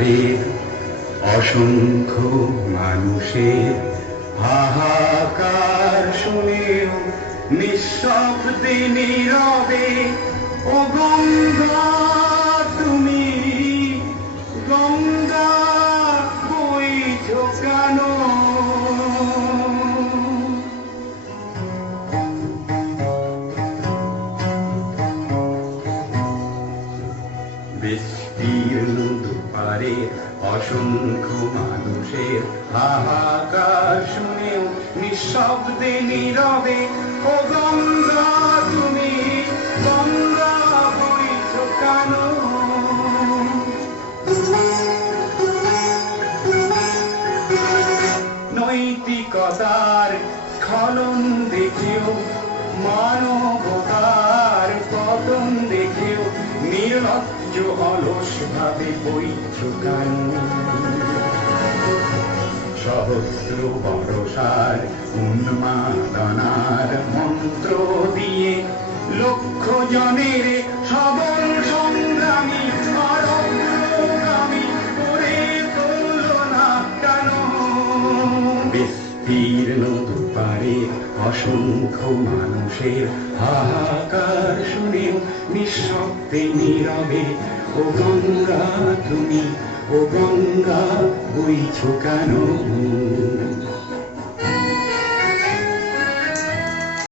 পারের অসংখ্য মানুষের হাহাকার শুনেও নিঃশব্দে নীরবে ও গঙ্গা তুমি গঙ্গা বইছো কেন? বিস্তীর্ণ দুপারে অসংখ্য মানুষের হাহাকার শুনেও নিঃশব্দে নীরবে ও গঙ্গা তুমি গঙ্গা বইছো কেন? নৈতিকতার স্খলন দেখেও মানবতার পতন দেখেও নির্লজ্জ অলস ভাবে বইছো কেন? সহস্র বরষার উন্মাদনার মন্ত্র দিয়ে লক্ষ জনের সবল সংগ্রামী আর অগ্রগামী করে তুলল না কেন? বিস্তীর্ণ দুপারে অসংখ্য মানুষের হাহাকার শুনেও নিঃশব্দে নীরবে ও গঙ্গা তুমি ও গঙ্গা বইছো কেন?